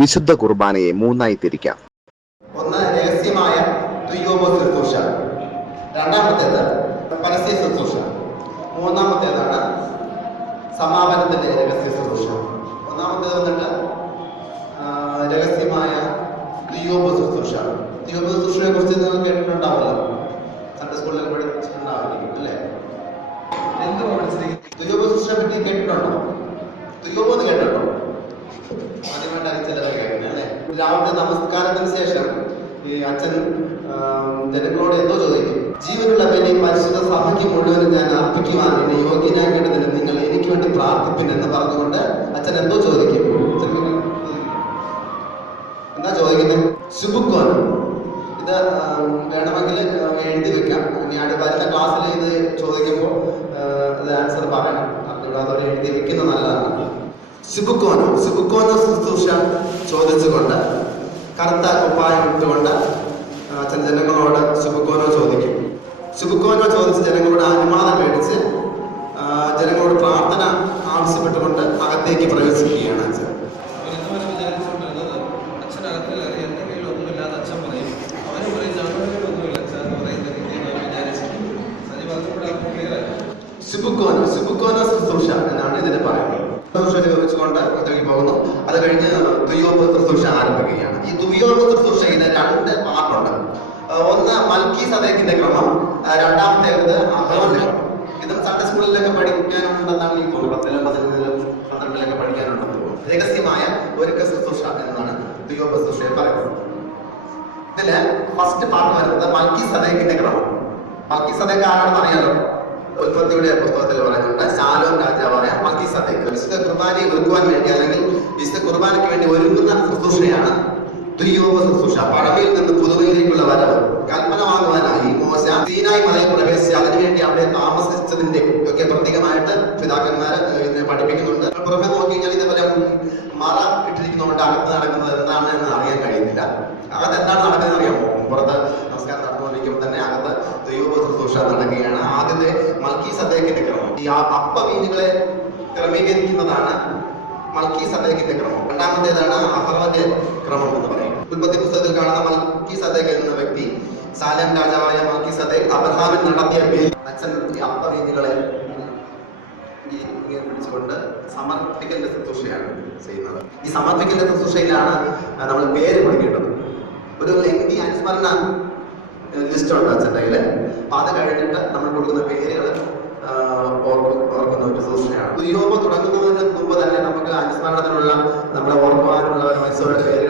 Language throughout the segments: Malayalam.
വിശുദ്ധ കുർബാനയെ മൂന്നായി തിരിക്കാം. ഒന്ന് രഹസ്യമായ സമാപനത്തിന്റെ രഹസ്യ ശുശ്രൂഷ. ഒന്നാമത്തേത് വന്നിട്ട് രഹസ്യമായ ദ്വിയോപ ശുശ്രൂഷ. കുറിച്ച് നിങ്ങൾ സൺഡേ സ്കൂളിൽ പഠിച്ചിട്ടുണ്ടാവില്ല അല്ലേ? എന്ത് പഠിച്ചിരിക്കും ദ്വിയോപ ശുശ്രൂഷയെ പറ്റി കേട്ടിട്ടുണ്ടോ? ദ്വിയോപം എന്ന് കേട്ടിട്ടുണ്ടോ? കേൾക്കുന്നത് അല്ലേ? രാവിലെ നമസ്കാരത്തിന് ശേഷം ഈ അച്ഛൻ ജനങ്ങളോട് എന്തോ ചോദിക്കും ജീവനുള്ള പിന്നെ പരിശുദ്ധ സഭയ്ക്ക് മുഴുവനും ഞാൻ അർപ്പിക്കുവാൻ എന്നെ യോഗ്യനാക്കേണ്ടതിന് നിങ്ങൾ എനിക്ക് വേണ്ടി പ്രാർത്ഥിപ്പിൻ എന്ന് പറഞ്ഞുകൊണ്ട് അച്ഛൻ എന്തോ ചോദിക്കും. എന്താ ചോദിക്കുന്നത്? ശുഭുക്കോൻ ഇത് വേണമെങ്കിൽ എഴുതി വെക്കാം. ഇനി അടുത്ത ക്ലാസ്സിൽ ഇത് ചോദിക്കുമ്പോൾ ഇത് ആൻസർ പറയണം. അതോടെ എഴുതി വെക്കുന്നത് നല്ലതാണ് ശുഭുക്കോനോ ശുഭുക്കോനോ ശുശ്രൂഷ ചോദിച്ചുകൊണ്ട് കറുത്ത കുപ്പായം ഇട്ടുകൊണ്ട് ചില ജനങ്ങളോട് ശുഭുക്കോനോ ചോദിക്കും. ശുഭുക്കോനോ ചോദിച്ച് ജനങ്ങളോട് അനുവാദം മേടിച്ച് ജനങ്ങളോട് പ്രാർത്ഥന ആവശ്യപ്പെട്ടുകൊണ്ട് അകത്തേക്ക് പ്രവേശിക്കുകയാണ് അച്ഛൻ ഇതുവരെ വിചാരിച്ചുകൊണ്ടിരുന്നത് അച്ഛനകത്തിൽ എന്റെ കയ്യിൽ ഒന്നുമില്ലാതെ അച്ഛൻ പറയും അവന് പറയും ഞങ്ങളുടെ കയ്യിൽ ഒന്നുമില്ല അച്ഛൻ എന്ന് പറയുന്ന രീതിയിൽ അവർ വിചാരിച്ചു സജി പറഞ്ഞപ്പോൾ അത് ക്ലിയർ ആയി ശുഭുക്കോനോ ശുഭുക്കോനോ ശുശ്രൂഷ എന്നാണ് ഇതിനെ പറയുന്നത് ശുശ്രൂഷ ചോദിച്ചുകൊണ്ട് അതിലേക്ക് പോകുന്നു അത് കഴിഞ്ഞ് ദുയോപ ശുശ്രൂഷ ആരംഭിക്കുകയാണ്. ഈ ദുയോപ ശുശ്രൂഷയിൽ രണ്ട് പാർട്ടുണ്ട്. ഒന്ന് മൽക്കി സദേക്കിന്റെ ക്രമം. രണ്ടാമത്തേത് അഹോന്റെ ക്രമം. ഇതും സൺഡേ സ്കൂളിലൊക്കെ പഠിക്കാനുണ്ടെന്നാണ് എനിക്ക് തോന്നുന്നത്. പത്തിലും പതിനൊന്നിലും പന്ത്രണ്ടിലൊക്കെ പഠിക്കാനുണ്ടെന്ന് തോന്നുന്നു. രഹസ്യമായ ഒരുക്ക ശുശ്രൂഷ എന്നാണ് ദുയോപ ശുശ്രൂഷയെ പറയുന്നത്. ഇതിൽ ഫസ്റ്റ് പാർട്ട് വരുന്നത് മൽക്കി സദേക്കിന്റെ ക്രമം. മൽക്കി സദേക്ക് ആരാണെന്ന് അറിയാലോ? ഉൽപ്പത്തിയുടെ പുസ്തകത്തിൽ പറയുന്നുണ്ട് ശാലോൻ രാജാവായ മൽക്കി സദേക്ക് വിശുദ്ധ കുർബാനയെ ഒരുക്കുവാൻ വേണ്ടി അല്ലെങ്കിൽ വിശുദ്ധ കുർബാനയ്ക്ക് വേണ്ടി ഒരുങ്ങുന്ന ശുശ്രൂഷയാണ് ദുര്യോഗ ശുശ്രൂഷ. പഴമയിൽ നിന്ന് പുതുമയിലേക്കുള്ള വരവ് കൽപ്പന വാങ്ങുവാനായി മോശ സീനായി മലയിൽ പ്രവേശിച്ച് അതിനുവേണ്ടി അവിടെ താമസിച്ചതിന്റെ ഒക്കെ പ്രതീകമായിട്ട് പിതാക്കന്മാർ ഇതിനെ പഠിപ്പിക്കുന്നുണ്ട്. പുറമെ നോക്കി കഴിഞ്ഞാൽ ഇതേപോലെ മറ ഇട്ടിരിക്കുന്നതുകൊണ്ട് അകത്ത് നടക്കുന്നത് എന്താണ് എന്ന് അറിയാൻ കഴിയുന്നില്ല. അകത്ത് എന്താണ് നടക്കുന്നത് അറിയാമോ? പുറത്ത് നമസ്കാരം നടന്നുകൊണ്ടിരിക്കുമ്പോൾ തന്നെ അകത്ത് ദൈവ ശുശ്രൂഷ നടക്കുകയാണ്. ആദ്യത്തെ മൽക്കി സദ്ദേക്കിന്റെ ക്രമം. ഈ ആ അപ്പവീനുകളെ ക്രമീകരിക്കുന്നതാണ് മൽക്കി സദ്ദേക്കിന്റെ ക്രമം. രണ്ടാമത്തേതാണ് അഹ്റോന്റെ ക്രമം എന്ന് പറയുന്നത്. ഉൽപ്പത്തി പുസ്തകത്തിൽ കാണുന്ന മൽക്കി സദേക്ക് എന്ന വ്യക്തി സാലം രാജാവായ മൽക്കി സദ്ദേക്ക് അബ്രഹാമിൽ നടത്തിയ ബലി അച്ഛൻ ഈ അപ്പവീനുകളെ ഈ ഇങ്ങനെ പിടിച്ചുകൊണ്ട് സമർപ്പിക്കലിന്റെ ശുശ്രൂഷയാണ് ചെയ്യുന്നത്. ഈ സമർപ്പിക്കലിന്റെ ശുശ്രൂഷയിലാണ് നമ്മൾ പേര് കൊടുക്കേണ്ടത്. ഒരു ലെങ്തി അനുസ്മരണ ലിസ്റ്റ് ഉണ്ട് അച്ഛന്റെ അപ്പൊ അത് കഴിഞ്ഞിട്ട് നമ്മൾ കൊടുക്കുന്ന പേരുകൾ ഓർക്കുന്ന ഒരു ശുശ്രൂഷയാണ് ദുര്യോഗ തുടങ്ങുന്നതിന് മുമ്പ് തന്നെ നമുക്ക് അനുസ്മരണത്തിനുള്ള നമ്മുടെ ഓർക്കുവാനുള്ള മനസ്സുകളുടെ പേരുകൾ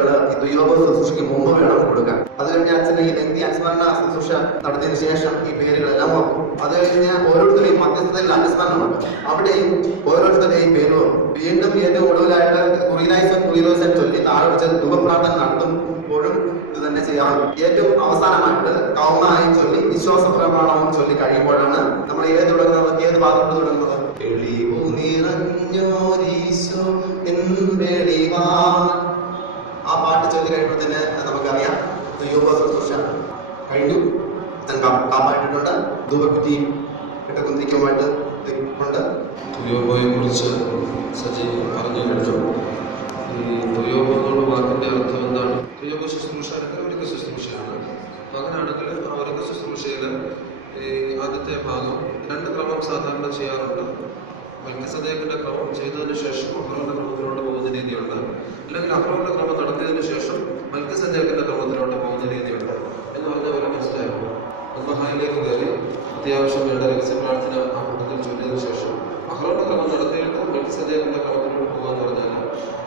ഈ ദുര്യോഗ ശുശ്രൂഷയ്ക്ക് മുമ്പ് വേണം കൊടുക്കാൻ. അത് കഴിഞ്ഞ് അച്ഛൻ ഈ ലെങ്തി അനുസ്മരണ ശുശ്രൂഷ നടത്തിയതിനു ശേഷം ഈ പേരുകളെല്ലാം ഓർക്കും അത് കഴിഞ്ഞ് ഓരോരുത്തരെയും മധ്യസ്ഥതയിൽ അനുസ്മരണമുണ്ട് അവിടെയും ഓരോരുത്തരുടെ ഈ പേര് വന്നു. വീണ്ടും ഏറ്റവും ഒടുവിലായിട്ട് കുറിയിലായിസം കുറിയിലോസം ചൊല്ലി താഴെ വെച്ച് ദുഃഖപ്രാർത്ഥന നടത്തുമ്പോഴും ഇത് തന്നെ ചെയ്യാറുണ്ട്. ഏറ്റവും അവസാനമായിട്ട് കൗമായി ചൊല്ലി വിശ്വാസ പ്രമാണവും ചൊല്ലി കഴിയുമ്പോഴാണ് നമ്മൾ ഏത് തുടങ്ങുന്നത്? ഏത് ഭാഗത്ത് തുടങ്ങുന്നത്? എളിവു നിറഞ്ഞോരീശോ എൻ വെളിവാൻ. പാട്ട് ചൊല്ലി കഴിയുമ്പോൾ തന്നെ നമുക്കറിയാം. ശുശ്രൂഷ കഴിഞ്ഞു. ഞാൻ കാമായിട്ടുണ്ട് ധൂപക്കുറ്റിയും ഇട്ടക്കുന്തിക്കുമായിട്ട് ഉണ്ട് തുയോബോയെ കുറിച്ച് സജി പറഞ്ഞു കഴിഞ്ഞു. തുയോബോ എന്നുള്ള അർത്ഥം എന്താണ്? തുയോബ ശുശ്രൂഷ ആണെങ്കിൽ ഒരുക്ക ശുശ്രൂഷയാണ്. അങ്ങനെയാണെങ്കിൽ ആ ഒരുക്ക ശുശ്രൂഷയിൽ ആദ്യത്തെ ഭാഗം രണ്ട് ക്രമം സാധാരണ ചെയ്യാറുണ്ട്. മത്സ്യസദേഹത്തിന്റെ ക്രമം ചെയ്തതിന് ശേഷം അഹ്റോന്റെ ക്രമത്തിലോട്ട് പോകുന്ന രീതിയുണ്ട്. അല്ലെങ്കിൽ അഹ്റോന്റെ ക്രമം നടത്തിയതിനു ശേഷം മത്സ്യസദേഹത്തിന്റെ ക്രമത്തിലോട്ട് പോകുന്ന രീതിയുണ്ട്. എന്ന് പറഞ്ഞ പോലെ മനസ്സിലായോ? മഹായിലേക്ക് കയറി അത്യാവശ്യം വേണ്ട രഹസ്യ പ്രാർത്ഥന ആ കൂട്ടത്തിൽ ചൊല്ലിയതിനു ശേഷം അഹ്റോന്റെ ക്രമം നടത്തിയിട്ട് മത്സ്യസദേഹത്തിന്റെ ക്രമത്തിലോട്ട് പോകാന്ന് പറഞ്ഞാൽ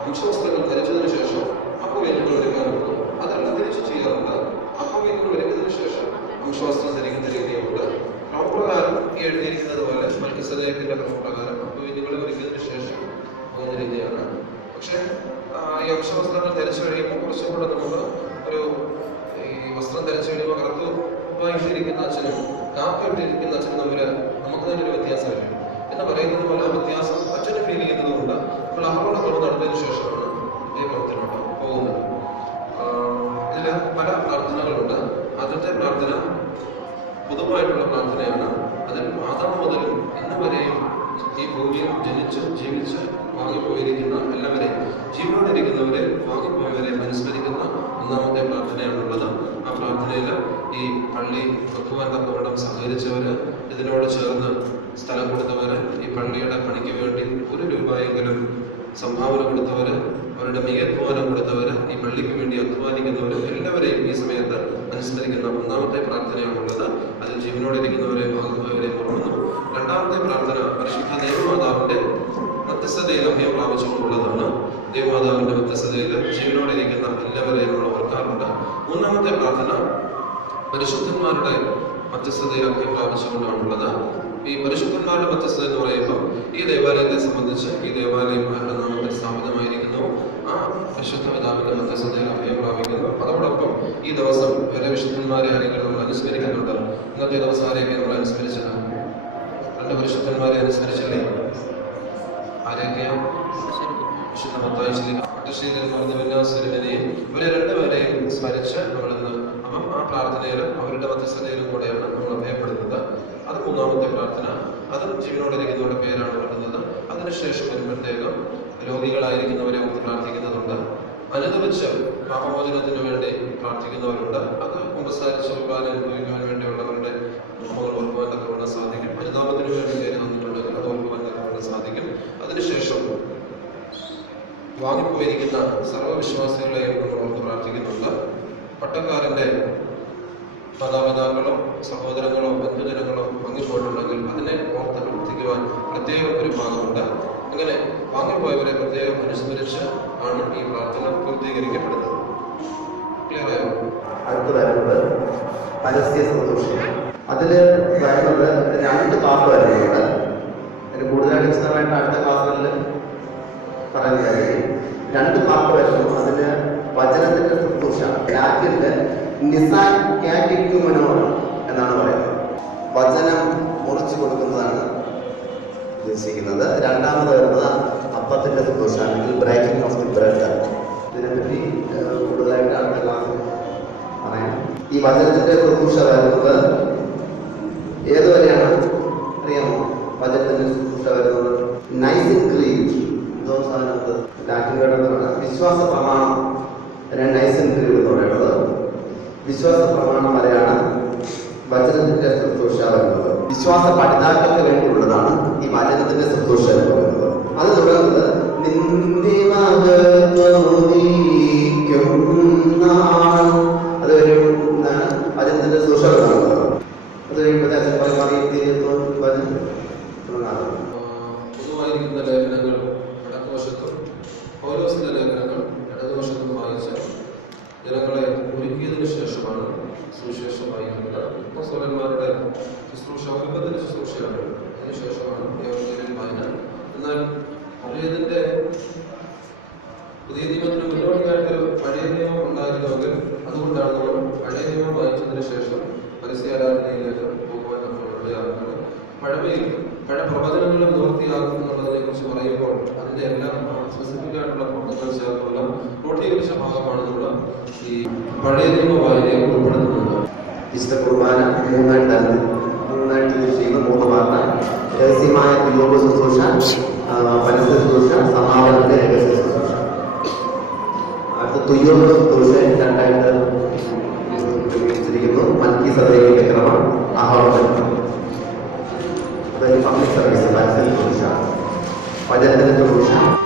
വംശവസ്ത്രങ്ങൾ ധരിച്ചതിനു ശേഷം അപ്പൊ ഒരുക്കാൻ പോകും അതെല്ലാം തിരിച്ചു ചെയ്യാറുണ്ട്. അപ്പവേദികൾ ഒരുക്കുന്നതിന് ശേഷം വംശവസ്ത്രം ധരിക്കുന്ന രീതിയുണ്ട്. ക്രമപ്രകാരം ഈ എഴുതിയിരിക്കുന്നത് പോലെ മത്സ്യസദേഹത്തിന്റെ ക്രമപ്രകാരം കൂടെ നമുക്ക് ഒരു ഈ വസ്ത്രം ധരിച്ചു കഴിയുമ്പോൾ കറുത്തു ഇട്ടിരിക്കുന്ന അച്ഛനും കാപ്പി ഇട്ടിരിക്കുന്ന അച്ഛനും തമ്മിൽ നമുക്ക് തന്നെ ഒരു വ്യത്യാസമില്ല? എന്ന് പറയുന്നത് പോലെ ആ വ്യത്യാസം അച്ഛന് ഫീൽ ചെയ്യുന്നത് കൊണ്ട് നമ്മൾ അമ്മയുടെ തുറന്നു നടത്തിയതിനു ശേഷമാണ് ഈ പ്രവർത്തനോട്ട് പോകുന്നത്. ഇതിൽ പല പ്രാർത്ഥനകളുണ്ട്. ആദ്യത്തെ പ്രാർത്ഥന പൊതുവായിട്ടുള്ള പ്രാർത്ഥനയാണ്. അതിൽ മാതാവ് മുതൽ ഇന്ന് വരെയും ഈ ഭൂമിയിൽ ജനിച്ച് ജീവിച്ച് വാങ്ങിപ്പോയിരിക്കുന്ന എല്ലാവരെയും ജീവനോടെ ഇരിക്കുന്നവരെ വാങ്ങിപ്പോയവരെ അനുസ്മരിക്കുന്ന ഒന്നാമത്തെ പ്രാർത്ഥനയാണുള്ളത് ആ പ്രാർത്ഥനയിൽ ഈ പള്ളി വെക്കുവാൻ തക്കവണ്ണം സഹകരിച്ചവര് ഇതിനോട് ചേർന്ന് സ്ഥലം കൊടുത്തവര് ഈ പള്ളിയുടെ പണിക്ക് വേണ്ടി ഒരു രൂപയെങ്കിലും സംഭാവന കൊടുത്തവര് അവരുടെ മികധ്വാനം കൊടുത്തവര് ഈ പള്ളിക്ക് വേണ്ടി അധ്വാനിക്കുന്നവര് എല്ലാവരെയും ഈ സമയത്ത് അനുസ്മരിക്കുന്ന ഒന്നാമത്തെ പ്രാർത്ഥനയാണുള്ളത് അതിൽ ജീവനോടെ ഇരിക്കുന്നവരെ ഭാഗത്തുപോയവരെ ഓർമ്മന്നു രണ്ടാമത്തെ പ്രാർത്ഥന പരിശുദ്ധ ദേവമാതാവിന്റെ മധ്യസ്ഥതയിൽ അഭയം പ്രാപിച്ചുകൊണ്ടുള്ളതാണ്. ദേവമാതാവിന്റെ വ്യത്യസ്തതയിൽ ജീവനോടെ ഇരിക്കുന്ന എല്ലാവരെയും നമ്മൾ ഓർക്കാറുണ്ട്. മൂന്നാമത്തെ പ്രാർത്ഥന പരിശുദ്ധന്മാരുടെ മധ്യസ്ഥതയിൽ അഭയം പ്രാപിച്ചുകൊണ്ടാണുള്ളത്. ഈ പരിശുദ്ധന്മാരുടെ മധ്യസ്ഥത എന്ന് പറയുമ്പോൾ ഈ ദേവാലയത്തെ സംബന്ധിച്ച് ഈ ദേവാലയം ആരുടെ നാമത്തിൽ സ്ഥാപിതമായിരിക്കുന്നു. ആ വിശുദ്ധ പിതാവിന്റെ മധ്യസ്ഥതയിൽ അഭയം പ്രാപിക്കുന്നു. അതോടൊപ്പം ഈ ദിവസം പല വിശുദ്ധന്മാരെ ആരെങ്കിലും നമ്മൾ അനുസ്മരിക്കുന്നുണ്ട്? ഇന്നത്തെ ദിവസം ആരെയൊക്കെ നമ്മൾ അനുസ്മരിച്ചത് രണ്ട് പരിശുദ്ധന്മാരെ അനുസ്മരിച്ചില്ലേ? ആരെയൊക്കെയാ? വിശുദ്ധ മത്തായി ശ്ലീഹ, പട്ടുശ്ലീഹൻ മറിഞ്ഞ വിന്യാസരനെയും ഇവരെ രണ്ടുപേരെയും സ്മരിച്ച് നമ്മളിന്ന് അപ്പം ആ പ്രാർത്ഥനയിലും അവരുടെ മധ്യസ്ഥതയിലും കൂടെയാണ് നമ്മൾ അത് മൂന്നാമത്തെ പ്രാർത്ഥന. അതും ജീവനോടിരിക്കുന്നവരുടെ പേരാണ് പറയുന്നത് അതിനുശേഷം വരുമ്പോഴത്തേക്കും രോഗികളായിരിക്കുന്നവരെ പ്രാർത്ഥിക്കുന്നതുണ്ട്. അനുദവിച്ച് പാപമോചനത്തിന് വേണ്ടി പ്രാർത്ഥിക്കുന്നവരുണ്ട്. അത് കുമ്പസാരിച്ച് കുർബാന അനുഭവിക്കുവാൻ വേണ്ടിയുള്ളവരുടെ നാമങ്ങൾ ഓർക്കുവാൻ തക്കവണ്ണം സാധിക്കും അനുതാപത്തിന് വേണ്ടി പേര് തന്നിട്ടുണ്ടെങ്കിൽ അത് ഓർക്കുവാൻ തക്കവണ്ണം സാധിക്കും അതിനുശേഷം വാങ്ങിപ്പോയിരിക്കുന്ന സർവവിശ്വാസികളെ നമ്മൾ പ്രാർത്ഥിക്കുന്നുണ്ട്. പട്ടക്കാരന്റെ മാതാപിതാക്കളോ സഹോദരങ്ങളും ബന്ധുജനങ്ങളും വാങ്ങിപ്പോയിട്ടുണ്ടെങ്കിൽ അതിനെ ഓർത്ത് പ്രവർത്തിക്കുവാൻ പ്രത്യേക ഒരു ഭാഗമുണ്ട്. അങ്ങനെ വാങ്ങിപ്പോയവരെ പ്രത്യേകം അനുസ്മരിച്ച് ആണ് ഈ പ്രാർത്ഥന പൂർത്തീകരിക്കപ്പെടുന്നത്. ക്ലിയർ ആയോ? വരുന്നത് രണ്ട് ക്ലാസ് വരുന്നുണ്ട്. അതിന് കൂടുതലായിട്ട് വിശദമായിട്ട് അടുത്ത ക്ലാസ്സുകളിൽ പറയുന്നതായിരിക്കും. രണ്ട് പാർട്ട് വരുന്നു അതിന് വചനത്തിന്റെ ശുശ്രൂഷ ലാറ്റിനിൽ നിസാൻ കാറ്റിക്കുമനോർ എന്നാണ് പറയുന്നത്. വചനം മുറിച്ചു കൊടുക്കുന്നതാണ് ഉദ്ദേശിക്കുന്നത്. രണ്ടാമത് വരുന്നത് അപ്പത്തിന്റെ ശുശ്രൂഷ അല്ലെങ്കിൽ ബ്രേക്കിംഗ് ഓഫ് ദി ബ്രെഡ് ഇതിനെപ്പറ്റി കൂടുതലായിട്ടാണ് പറയാം. ഈ വചനത്തിന്റെ ശുശ്രൂഷ വരുന്നത് ഏതുവരെയാണ്? അറിയാമോ? വചനത്തിന്റെ ശുശ്രൂഷ വരുന്നത്. നൈസിൻ ക്രീഡ് എന്തോ? സാധനത്ത് ലാറ്റിൻ വേർഡ് വിശ്വാസ പ്രമാണം ക്രീഡ് എന്ന് പറയുന്നത് വിശ്വാസ പ്രമാണം വരെയാണ് വചനത്തിന്റെ ശുശ്രൂഷ വരുന്നത് വിശ്വാസ പഠിതാക്കൾക്ക് വേണ്ടിയുള്ളതാണ് ഈ വചനത്തിന്റെ ശുശ്രൂഷ എന്ന് പറയുന്നത് അത് തുടങ്ങുന്നത് അപ്പോസ്തലന്മാരുടെ ശുശ്രൂഷ ഒരുക്കത്തിന്റെ ശുശ്രൂഷയാണ്. അതിനുശേഷമാണ് ദേവത്തിന്റെ വായന എന്നാൽ പഴയതിന്റെ പുതിയ നിയമത്തിന് മുന്നോടിയായിട്ട് പഴയ നിയമം ഉണ്ടായിരുന്നുവെങ്കിൽ അതുകൊണ്ടാണ് നമ്മൾ പഴയ നിയമം വായിച്ചതിന് ശേഷം പരസ്യാരാധനയിലേക്ക് പോകുവാൻ നമ്മളുടെ ആഗ്രഹം പഴമയിൽ പഴയ പ്രവചനങ്ങളെ നിവൃത്തിയാക്കുന്നതിനെ കുറിച്ച് പറയുമ്പോൾ അതിന്റെ എല്ലാം സ്പെസിഫിക് ആയിട്ടുള്ള ചേർത്തുള്ള ക്രോഡീകരിച്ച ഭാഗമാണ് നമ്മൾ ഈ പഴയ നിയമ വായനയെ ഉൾപ്പെടുത്തുന്നത് വിശുദ്ധ കുർബാന മൂന്നായിട്ട് തന്നെ മൂന്നായിട്ട് തിരിച്ചിരിക്കുന്ന മൂന്ന് വാർത്ത രഹസ്യമായ യോഗ ശുശ്രൂഷ പരസ്യ ശുശ്രൂഷ സമാപനത്തിന്റെ രഹസ്യ ശുശ്രൂഷ. അടുത്ത തുയ്യോഗ ശുശ്രൂഷ രണ്ടായിട്ട് വിഭജിച്ചിരിക്കുന്നു മൽക്കി സദൈവിക ക്രമം ആഹ്വാനം. പബ്ലിക് സർവീസ് പരസ്യ ശുശ്രൂഷ. വചനത്തിന്റെ ശുശ്രൂഷ.